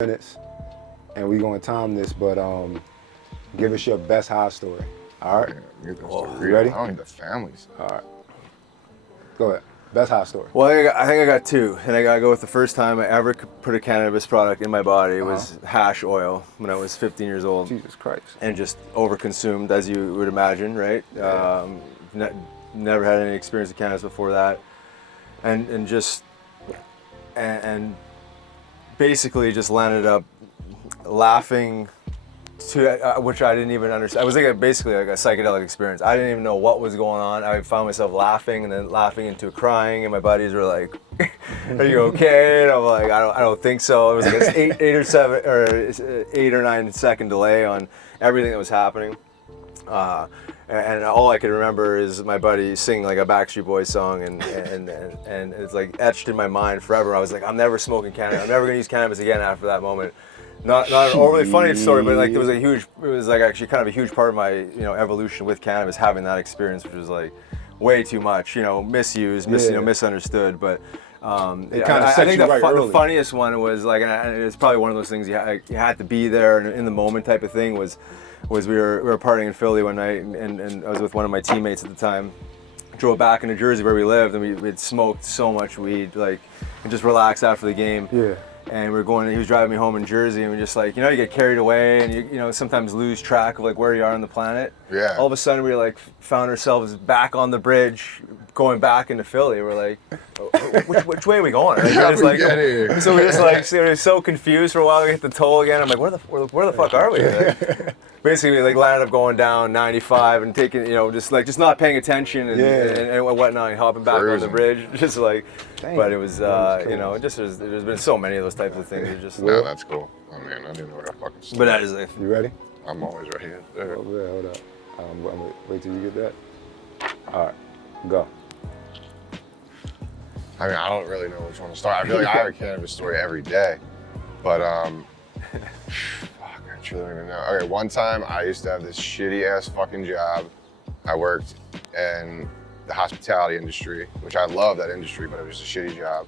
minutes, and we're gonna time this, but give us your best high story. All right. You ready? I don't need the families. All right. Go ahead. Best high story. Well, I think I got two, and I gotta go with the first time I ever put a cannabis product in my body. It was hash oil when I was 15 years old. Jesus Christ. And just overconsumed, as you would imagine, right? Yeah. Never had any experience with cannabis before that, and basically just landed up laughing to which I didn't even understand. It was like basically like a psychedelic experience. I didn't even know what was going on. I found myself laughing and then laughing into crying, and my buddies were like, "Are you okay?" And I'm like, "I don't think so." It was like an 8 or 9 second delay on everything that was happening. And all I can remember is my buddy singing like a Backstreet Boys song, and it's like etched in my mind forever. I was like, I'm never smoking cannabis. I'm never gonna use cannabis again after that moment. Not an overly funny story, but like it was like actually kind of a huge part of my evolution with cannabis, having that experience, which was like way too much, misused, misunderstood. But it kind of I think the funniest one was like, and it's probably one of those things you had to be there and in the moment type of thing was we were partying in Philly one night, and I was with one of my teammates at the time. Drove back into Jersey where we lived, and we'd smoked so much weed, like, and just relaxed after the game. Yeah. And he was driving me home in Jersey, and we just like, you get carried away, and you sometimes lose track of like where you are on the planet. Yeah. All of a sudden we like found ourselves back on the bridge, going back into Philly. We're like, which way are we going? Like, How do we get here? So we just like, we were so confused for a while. We hit the toll again. I'm like, where the fuck are we? Like, basically, like landed up going down 95 and taking, just not paying attention and whatnot, and hopping back on the bridge, just like. Dang. But it was, there's been so many of those types of things. No, that's cool. I mean, I didn't know where that fucking stuff. But that is like. You ready? I'm always right here. Over there, hold up. I'm gonna wait till you get that. All right, go. I mean, I don't really know which one to start. I feel like I have a cannabis story every day, but fuck, I truly don't even know. Okay, one time I used to have this shitty ass fucking job. I worked in the hospitality industry, which I love that industry, but it was a shitty job.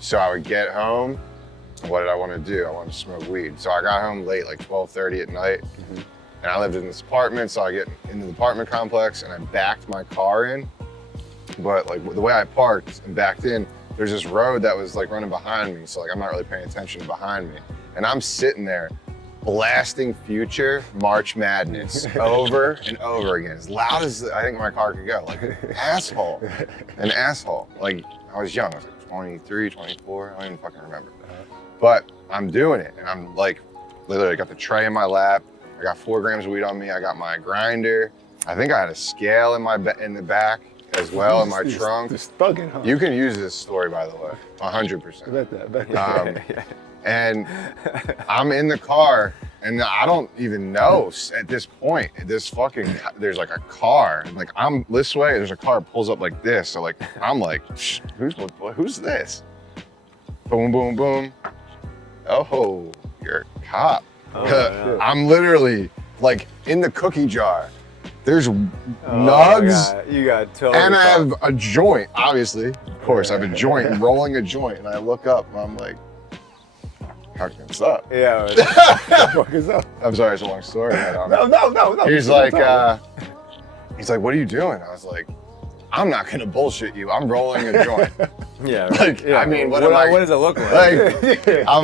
So I would get home, and what did I want to do? I wanted to smoke weed. So I got home late, like 12:30 at night, and I lived in this apartment, so I get into the apartment complex, and I backed my car in. But like the way I parked and backed in, there's this road that was like running behind me, so like I'm not really paying attention behind me. And I'm sitting there blasting Future March Madness over and over again, as loud as I think my car could go. Like an asshole. Like I was young, I was like 23, 24, I don't even fucking remember. But I'm doing it, and I'm like, literally got the tray in my lap, I got 4 grams of weed on me, I got my grinder, I think I had a scale in the back as well in my trunk. Just thugging, huh? You can use this story, by the way, 100%. I bet that. And I'm in the car, and I don't even know at this point, there's like a car, and like I'm this way, there's a car pulls up like this. So like, I'm like, who's this? Boom, boom, boom. Oh, you're a cop. Oh, I'm literally like in the cookie jar. There's nugs, you got totally. and I have a joint, obviously. Of course, I have a joint, rolling a joint, and I look up, and I'm like, what's up? Yeah. What the fuck is up? I'm sorry, it's a long story. No. He's like, what are you doing? I was like, I'm not gonna bullshit you. I'm rolling a joint. Yeah. Like, yeah. I mean, what does it look like? I'm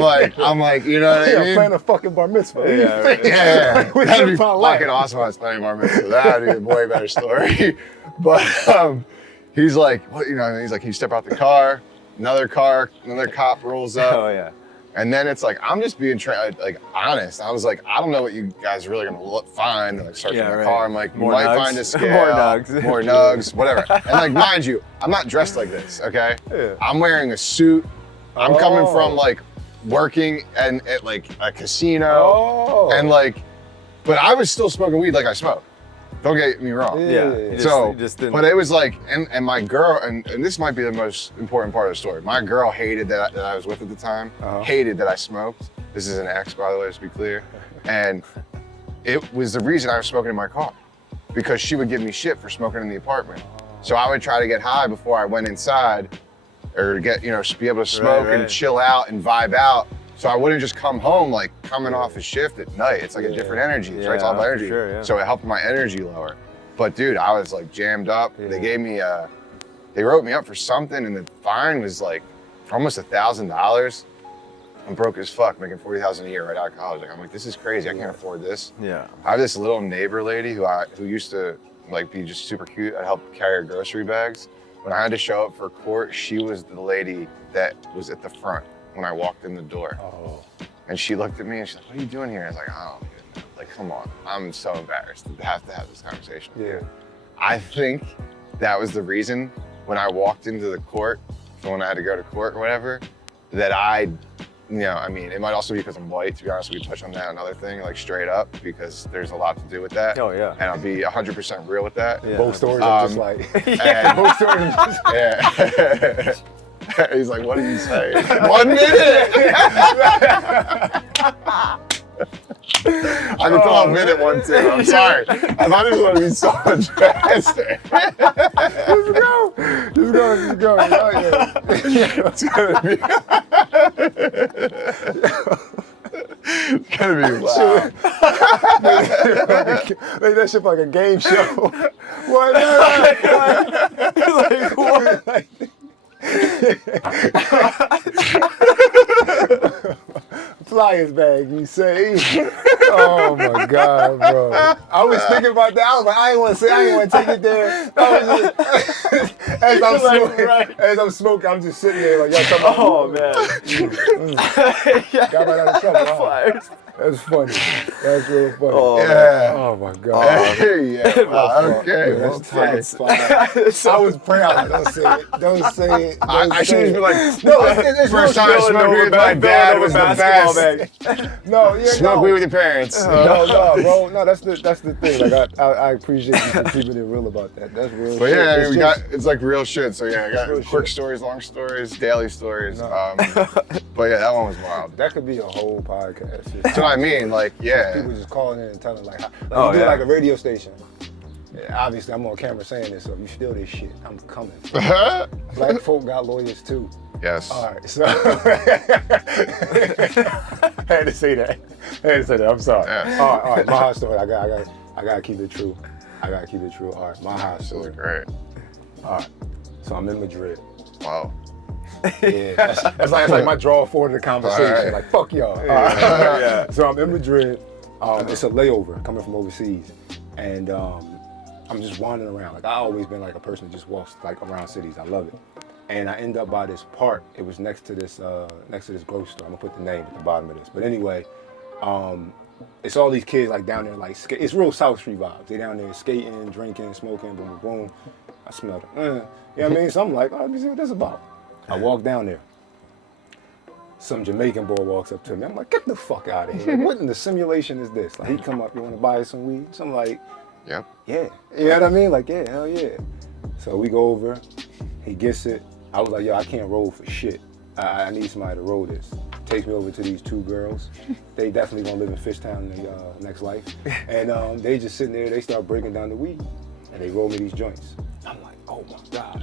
like, you know what I mean? Plan a fucking bar mitzvah. Yeah. We That'd be should fucking find awesome. I was planning bar mitzvah. That'd be a way better story. But he's like, what? He's like, can you step out the car? Another cop rolls up. Oh yeah. And then it's like, I'm just being honest. I was like, I don't know what you guys are really gonna find. And like searching the car. I'm like, you might find a scale, more nugs, whatever. And like, mind you, I'm not dressed like this, okay? Yeah. I'm wearing a suit. I'm coming from like working at like a casino. And like, but I was still smoking weed like I smoke. Don't get me wrong. Yeah. But it was like, and my girl, and this might be the most important part of the story. My girl hated that I was with at the time, hated that I smoked. This is an ex, by the way, to be clear. And it was the reason I was smoking in my car, because she would give me shit for smoking in the apartment. So I would try to get high before I went inside, or get, be able to smoke and chill out and vibe out. So I wouldn't just come home like coming off a shift at night. It's like a different energy, right? It's all about energy. Sure, yeah. So it helped my energy lower. But dude, I was like jammed up. Yeah. They gave me they wrote me up for something and the fine was like almost $1,000. I'm broke as fuck, making $40,000 a year right out of college. Like I'm like, this is crazy. I can't afford this. Yeah. I have this little neighbor lady who used to like be just super cute. I'd help carry her grocery bags. When I had to show up for court, she was the lady that was at the front when I walked in the door. Oh. And she looked at me and she's like, what are you doing here? And I was like, I don't even know. Like, come on. I'm so embarrassed to have this conversation. Yeah. I think that was the reason when I walked into the court, when I had to go to court or whatever, that I mean, it might also be because I'm white, to be honest. We can touch on that another thing, like straight up, because there's a lot to do with that. Oh, yeah. And I'll be 100% real with that. Yeah. Both stories are just like, both stories are just, He's like, what are you saying? 1 minute! I can tell a minute one too. I'm sorry. I thought this was going to be so much faster. just go. It's gonna be. It's gonna be loud. Make that shit like a game show. What? Like what? Flyers bag, you say? Oh my God, bro! I was thinking about that. I was like, I ain't want to take it there. As I'm smoking, I'm just sitting there like, y'all talking about. Oh man! Got right out of trouble. Huh? Flyers. That's funny. That's really funny. Oh, yeah. Oh my God. Yeah. Okay. Well, That's tight. I was praying. I was like, don't say it. I should have been like, no, it's first time I smoked weed with my dad was the best. No, yeah, Smoke weed with your parents. No, bro. No, that's the thing. Like, I appreciate you for keeping it real about that. That's real. But shit. yeah, it's like real shit. So yeah, I got quick shit. stories, long stories, daily stories. No. But yeah, that one was wild. That could be a whole podcast. That's what I mean. Like, yeah. People just calling in and telling like, you do yeah. like a radio station. Yeah, obviously, I'm on camera saying this, so if you steal this shit, I'm coming. Black folk got lawyers too. Yes. All right, so I had to say that. I'm sorry. Yeah. All right. My hot story. I gotta keep it true. All right, my hot This is story. great. All right, so I'm in Madrid. Wow. Yeah, that's like my draw forward to the conversation. All right. Like fuck y'all. Yeah. So I'm in Madrid. It's a layover coming from overseas, and I'm just wandering around. Like I always been like a person that just walks like around cities. I love it. And I end up by this park. It was next to this grocery store. I'm gonna put the name at the bottom of this. But anyway, it's all these kids like down there like it's real South Street vibes. They down there skating, drinking, smoking, boom, boom, boom. I smell it. You know what I mean? So I'm like, oh, let me see what this is about. I walk down there. Some Jamaican boy walks up to me. I'm like, get the fuck out of here. Like, what in the simulation is this? Like he come up, you wanna buy some weed? So I'm like, Yep. yeah. You know what I mean? Like, yeah, hell yeah. So we go over, he gets it. I was like, yo, I can't roll for shit. I need somebody to roll this. Takes me over to these two girls. They definitely gonna live in Fishtown in the next life. And they just sitting there, they start breaking down the weed. And they roll me these joints. I'm like, oh my God.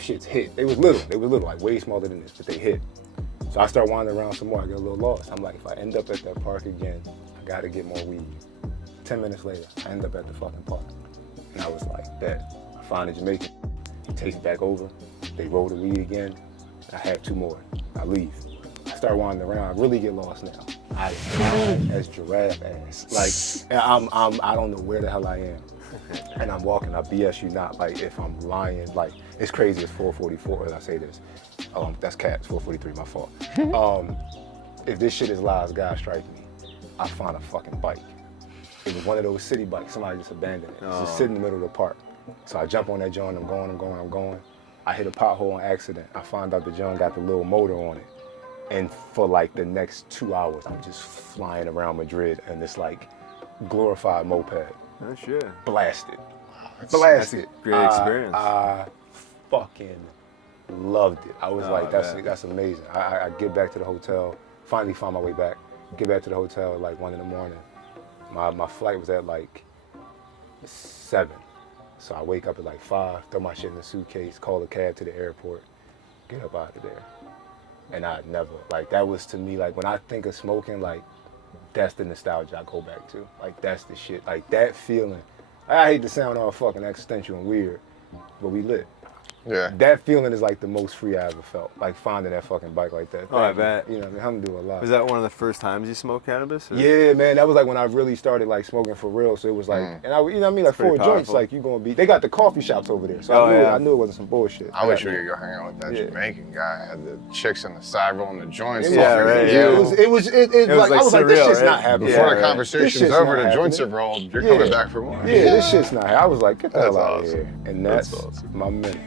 Shit's hit. They was little, like way smaller than this, but they hit. So I start wandering around some more, I get a little lost. I'm like, if I end up at that park again, I gotta get more weed. 10 minutes later, I end up at the fucking park. And I was like, bet. I find a Jamaican. He takes it back over. They roll the weed again. I have two more. I leave. I start wandering around. I really get lost now. I as giraffe ass. Like I don't know where the hell I am. And I'm walking. I BS you not. Like if I'm lying, like it's crazy. It's 4:44 as I say this. That's cat. It's 4:43. My fault. If this shit is lies, God strike me. I find a fucking bike. It was one of those city bikes. Somebody just abandoned it. It's just sitting in the middle of the park. So I jump on that joint. I'm going. I hit a pothole on accident. I find out the joint got the little motor on it. And for like the next 2 hours, I'm just flying around Madrid in this like glorified moped. Oh shit. Blasted. That's a great experience. I fucking loved it. I was like, man. that's amazing. I get back to the hotel, finally find my way back. Get back to the hotel at like 1 in the morning. My flight was at like 7. So I wake up at like 5, throw my shit in the suitcase, call a cab to the airport, get up out of there. And I never, like, that was to me, like, when I think of smoking, like, that's the nostalgia I go back to. Like, that's the shit. Like, that feeling. I hate to sound all fucking existential and weird, but we lit. Yeah. That feeling is like the most free I ever felt. Like finding that fucking bike like that. Oh, I bet. You know what I mean? Alhamdulillah. Was that one of the first times you smoked cannabis? Or? Yeah, man, that was like when I really started like smoking for real. So it was like, and I, you know what I mean, like pretty 4 joints, powerful. like you gonna be. They got the coffee shops over there, so Oh, I yeah. knew it wasn't some bullshit. I wish we could go hang out with that Yeah. Jamaican guy. Had the chicks in the side rolling the joints. Yeah, right, Yeah, yeah. it was like, I was like, this surreal, shit's right? not happening. Before Yeah, the right. This conversation's shit's over, not the joints happening. are rolled. You're Yeah. coming back for more. Yeah, this shit's not. I was like, get the That's hell out awesome. of here. And That's that's awesome. my minute.